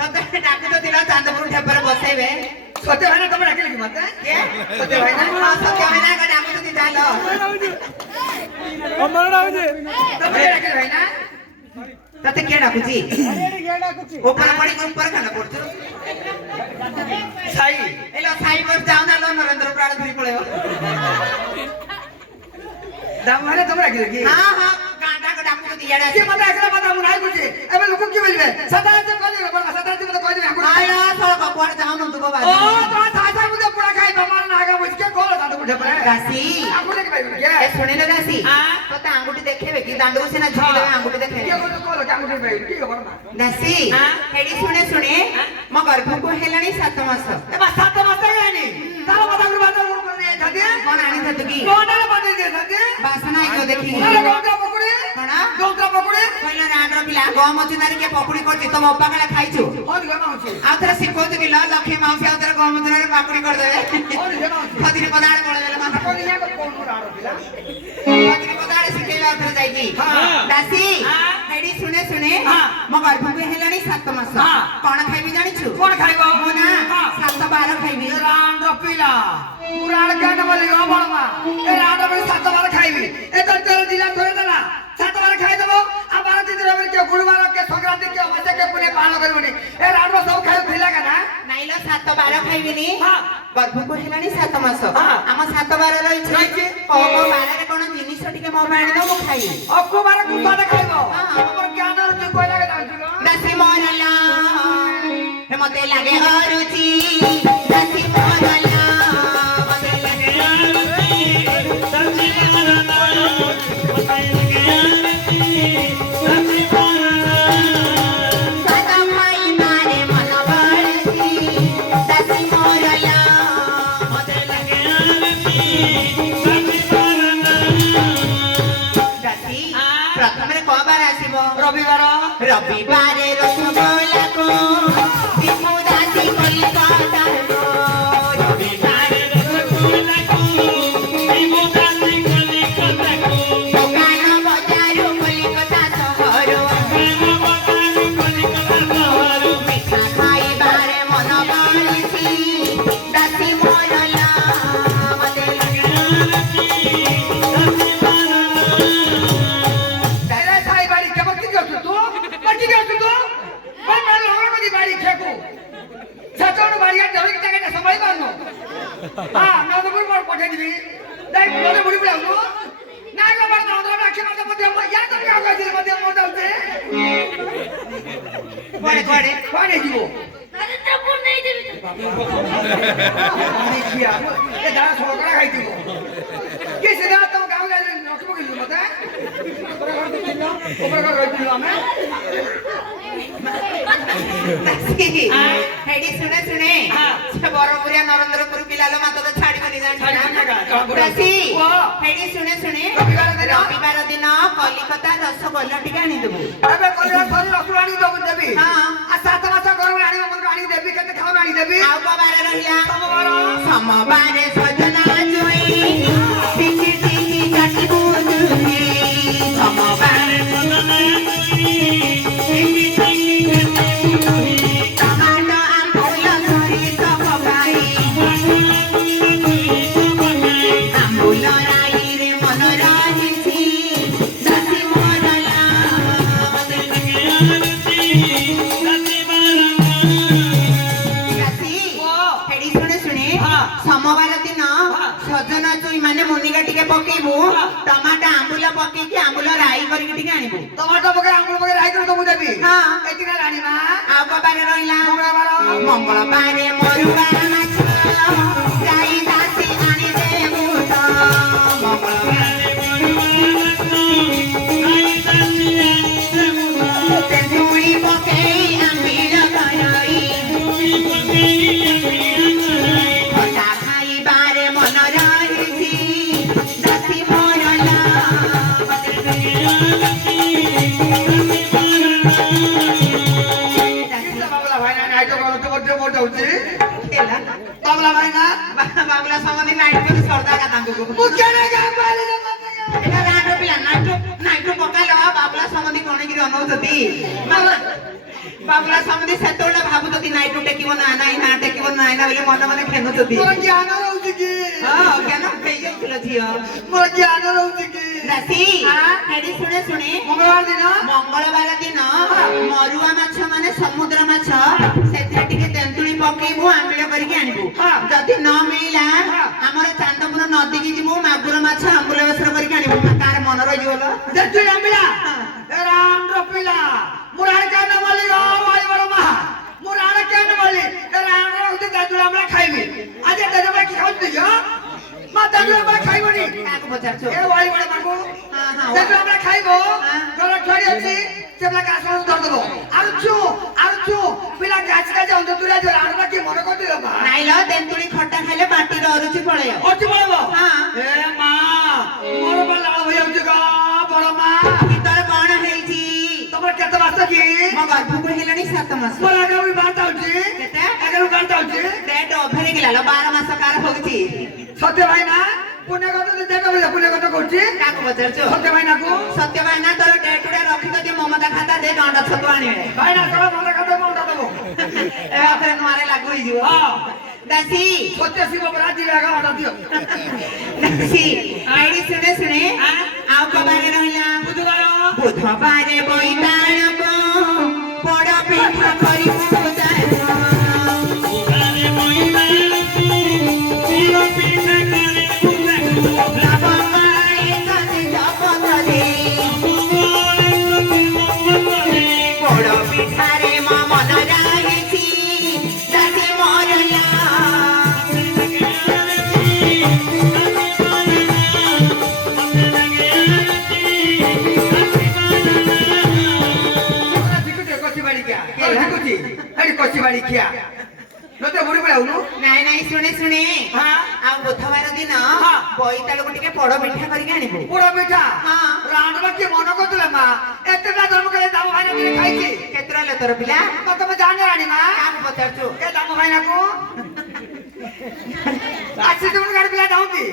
ତତେ ଡାକୁ ତ ଦିନ ଚାନ୍ଦପୁର ଠେପରେ ବସେଇବେ ସତ୍ୟ ଭାଇନା ତମେ ଡାକିଲେ କି ମତେ କେ ସତ୍ୟ ଭାଇନା ସତ୍ୟ ଭାଇନା କ ଡାକୁ ତ ଚାଲ ଅମର ଡାକୁଛି ତମେ ଡାକିଲେ ଭାଇନା ତତେ କିଏ ଡାକୁଛି ଉପରେ ପଡି ଉପରେ ଖାନା ପଡୁଛୁ ସାଇ ଏଲୋ ସାଇ ବସ ଯାଉ ନା लो नरेंद्र प्राण ଧରି ପଳେଇବ ଦାମ ଭାଇନା ତମେ ଡାକିଲେ କି ହଁ ହଁ ଗାଁଟା କ ଡାକୁ ତ ଇଆଡେ କିଏ ମତେ ଡାକିଲା ମତେ ମୁଁ ନାହିଁ ବୁଝେ ଏବେ ଲୋକ କି ବୋଲିବେ ସଦାରାଜ କହିଲେ ବଡ ସଦାରାଜ ମତେ କହିଲେ ଆମକୁ ଆଇଲା ତଳ କପଡ ଯାଉ ନ ତୁବ ଓ ବାଜି ତମେ ସାସା ମୁଦେ ପୁରା ଖାଇ ତମର ନାଗା ବୁଝକେ କୋଳ ଦାଣ୍ଡ ବୁଝେ ପରା ଦାସୀ ଆମକୁ ଦେଖି ପାଇବେ କି ଏ ଶୁଣିଲେ ଦାସୀ ତତେ ଆଙ୍ଗୁଠି ଦେଖେବେ କି ଦାଣ୍ଡକୁ ସିନା ଝୁଲି ଦେବେ ଆଙ୍ଗୁଠି ଦେଖେବେ କିଏ କୋଳ କି ଆମକୁ ଦେଖି ପାଇବେ କି ଖବର ନା ଦାସୀ ହେଡି ଶୁଣେ ମୋ ଗର୍ଭକୁ ହେଲାଣି 7 ମାସ ଏ ବା 7 ମାସ ହେଲାଣି ତାର କଥା ଗୁରୁ ବାଦ ମୁଁ କରି ଯାଇଥାନ୍ତି କଣ ଆଣିଥାନ୍ତୁ କି କୋଣରେ ବାଦେଇ ଦେଇଥାନ୍ତି ବାସନା ଆଇକ ଦେଖି ଆରେ ଗଉତ୍ରା ପକୁଡି କଣ ଗଉତ୍ରା ପକୁଡି କହିଲ ରାଣ୍ଡର ପିଲା ଗମ ଚୁନାରେ କିଏ ପକୁଡି କରୁଛି ତମ ଅପା କାଳେ ଖାଇଛୁ ହରି ଗମା ଅଛି ଆଉ ଥରେ ଶିଖଉଛୁ କି ଲକ୍ଷ୍ମୀ ମାଉସୀ ଆଉ ଥରେ ଗମ ଚୁନାରେ ପାକୁଡି କରିଦେବେ ହରି ଗମା ଅଛି ଖଦିରି ପଦାଡେ ପଳେଇଲେ ମାନେ କୋଣି ନା କୋଣ ରାଡ ପିଲା ଖଦିରି ପଦାଡେ ଶିଖେଇବେ ଆଉ ଥରେ ଯାଇକି ଦାସୀ ହେଡି ଶୁଣେ ମୋ ଗର୍ଭକୁ ହେଲାଣି 7 ମାସ କଣ ଖାଇବି ଜାଣିଛୁ କୋଣ ଖାଇବ ମୁଁ ନା 7 ବାର ଖାଇବି ରାଣ୍ଡ ପିଲା ପୁରାଣ ଜ୍ଞାନ ବୋଲି ଗବଳମା ଏ ରାଣ୍ଡ ପିଲା 7 ବାର ଖାଇବି ଏ ତ ତେର ଜିଲ୍ଲା ଧରେ ଦେଲା 7 ବାର ଖାଇଦବ ଆଉ 12 ଦିନ ରବିବାର କେ ଗୁରୁବାର କେ ସଂକ୍ରାନ୍ତି କେ ଅମାବାସ୍ୟା କେ ପୁଣି ପାଳନ କରିବନି ଏ ରାଣ୍ଡ ସବୁ ଖାଇ ଥିଲା କାନା ନାଇଲ 7 ବାର ଖାଇବିନି ଗର୍ଭକୁ ହେଲାଣି 7 ମାସ ଆମ 7 ବାର ରହିଛି କୋଉ ବାରରେ କଣ ଜିନିଷ ଟିକେ ମୋ ପାଇଁ ଆଣିଦବ ମୁଁ ଖାଇବି ଅକୁବାର କୁତାରେ ଖାଇବ ଆମର ଜ୍ଞାନ ରୁଚି କହିଲା କେ ଜାଣିଛୁ ଦାସୀ ମରଲା ମତେ ଲାଗେ ଅରୁଚି ଦାସୀ ମରଲା ମତେ ଲାଗେ ପ୍ରଥମରେ କଣ ବାର ଆସିବ ରବିବାର ରବିବାରେ ରସଗୋଲାକୁ ଦୀପୁ ଦାସୀ କଲିକତାରୁ ରବିବାରେ ରସଗୋଲାକୁ ଦୀପୁ ଦାସୀ କଲିକତାକୁ ଦୋକାନ ବଜାରୁ କଲିକତା ସହର ମିଠା ଖାଇବାରେ ମନ ବଳିଛି ଦାସୀ ମରଲା ମତେ तेरे साई बाड़ी के बक्की के तू बक्की के तू कोई मार लोगों को दी बाड़ी खेकू सचोड़ बाड़िया जरूर की जगह संभाई मारनो हां मैं तो बोल पठे दिबी दai बोले बुड़ी बुला नु ना को बार ना तो राखी मत मत या तो क्या होगा दिल मत मत जाते कोड़े जीवो नरेंद्रपुर नहीं देवी देखिया ये दाना छोकरा खाई दिबो के सीधा तुम गांव जा नखबो के मत ऊपर का रही हमें हेडी सुने से बरपुरिया नरेंद्रपुर पिलालो मातो तो छाड़ीबनी जानि दासी हेडी सुने रविवार दिन कलिकता रसगोल्ला टिके आनी देबू अबे कलिया थरी रसगोल्ला देबू देबी हां आ 7 मास घर आनी मन आनी देबी केते खाव आनी देबी आउ को बारे रहिला समबारे सजना जोई टिकी टिकी काटी बुदुनी समबारे सजना जोई टिकी टिकी काटी बुदुनी टमाटो आंबुल धरी सब गाई आंबुल राई रे मन राजिछि दासी मरला मते लगे आरती दासी मरला दासी हेडी सुने सोमवार दिन सजना चुई माने मुनिगा टिके पकेइबू टमाटो आंबुल पकेइकी आंबुल राई करिके टिके आनिबू टमाटो पके आंबुल पके राई कर देबू देबी हां एतिना रानी मा आउ कबारे रहिला मंगलवार मंगलबारे मरुआ माछ गाई दासी आनि देबू त मंगलबारे मरुआ माछ गाई दासी आनि देबू त तेंदुरी पकेइ आंबिल कराई खटा खाइबारे मन रहिछि दासी मरला मते लगे आरती बाबला भाई ना आइतो गलो मोर जाउची खेला बाबला भाई ना बाबला समधी नाइट पर सरदा का तांगु मु केने गा पाले ना मत एटा राडो पिला नाइट पकालो बाबला समधी कोणी कि अनौतती ବାବୁଲା ସମୁଦି ସେତେବେଳେ ଭାବୁଛନ୍ତି ନାଇଁ ଟୁ ଟେକିବ ନା ନାଇଁ ନା ଟେକିବ ନାଇଁ ନା ବୋଲି ମନେ ମନେ ଖେଳୁଛନ୍ତି ମୋର ଜ୍ଞାନ ରହୁଛି କି ହଁ କେନ ହେଇଯାଉଥିଲ ଝିଅ ମୋର ଜ୍ଞାନ ରହୁଛି କି ଦାସୀ ହେଡି ଶୁଣେ ଶୁଣେ ମଙ୍ଗଳବାର ଦିନ ମଙ୍ଗଳବାର ଦିନ ମରୁଆ ମାଛ ମାନେ ସମୁଦ୍ର ମାଛ ସେଥିରେ ଟିକେ ତେନ୍ତୁଳି ପକେଇବୁ ଆମ୍ବିଳ କରିକି ଆଣିବୁ ଯଦି ନ ମିଳିଲା ଆମର ଚାନ୍ଦପୁର ନଦୀକି ଯିବୁ ମାଗୁର ମାଛ ଆମ୍ବୁଲ ବେସର କରିକି ଆଣିବୁ ତାର ମନ ରହିଯିବ ଲୋ ଦେଖି ରାମିଲା ଏ ରାମ ରପିଲା ମୁରାର କାନ ମଲି ଗো ভাই বড় মা মুরার কান মলি এ রাম রହୁଛି দাদুরা আমরা খাইবি আজ দাদুরা কি খাওছি দিও মা দাদুরা আমরা খাইবনি କାହାକୁ ପଚାରୁଛୁ এ ভাই বড় মাগো দাদুরা আমরা খাইবো গলা ছড়ি আছে সেবলা কাসন ধর দেব আর চু পিলা গাছ গাছ অন্ত তুলা জল আনবা কি মনে করতে বাবা ନାଇଁ ଲୋ ତେନ୍ତୁଳି ଖଟା ଖାଇଲେ ପାଟିର ଅରୁଚି ପଳେଇବ অতি বড় ହଁ এ মা মোর বালা হই যাଉଛି গো বড় মা ଭିତରେ କଣ ହେଇଛି তোমার কেতে মাস কি ମୋ ଗର୍ଭକୁ ହେଲାଣି 7 ମାସ মোর আগে ওই বাতা হচ্ছে କେତେ আগে বাতা হচ্ছে ଡେଟ୍ ଓଭର ଗଲା ଲୋ 12 ମାସ କାର ହଉଛି সত্য ভাই না পুণ্যগত দেব পুণ্যগত করছি କାହାକୁ ପଚାରୁଛୁ সত্য ভাই না কো ସତ୍ୟ ଭାଇନା ତୋର ଡେଟ୍ ଗୁଡା ରଖିଛନ୍ତି ମମତା ଖାତା ଦେ ଗଣ୍ଡ ଛତୁ ଆଣିବେ ভাই না সব মনে কথা মনটা দেবো ଏ ଅଥରେ ନୂଆରେ ଲାଗୁ ହେଇଯିବ হ্যাঁ ଦାସୀ সত্য শিব রাজি লাগা অর্ডার দিও ଦାସୀ ଏଇଠି ଶୁଣେ ଶୁଣେ ଆଉ କବାରେ ରହିଲା বুধবার ବୁଧବାରେ ବୋଇତାଳକ ପୋଡ ପିଠା କରିବୁ ପୋଡ ପିଠାରେ ମୋ ମନ ରହିଛି ଦାସୀ ମରଲା কচি বাড়ি কিয়া ঢাকুছি আরে কচি বাড়ি কিয়া নতে বুড়ি বড় আউনু ନାଇଁ ନାଇଁ ଶୁଣେ ଶୁଣେ হ্যাঁ ଆଉ ବୁଧବାର ଦିନ ବୋଇତାଳକୁ ଟିକେ ପୋଡ ପିଠା କରିକି ଆଣିବୁ পুরো পিঠা ହଁ রান্ডবা কি মনে করছিলে মা এতটা ধর্ম করে দাম ভাই না দিনে খাইছি କେତେଟା ଲୋ ତୋର ପିଲା তো তুমি জানে রানী মা କାହାକୁ ପଚାରୁଛୁ এ দাম ভাই না কো আছি তুমি গাড়ি পিলা দাও কি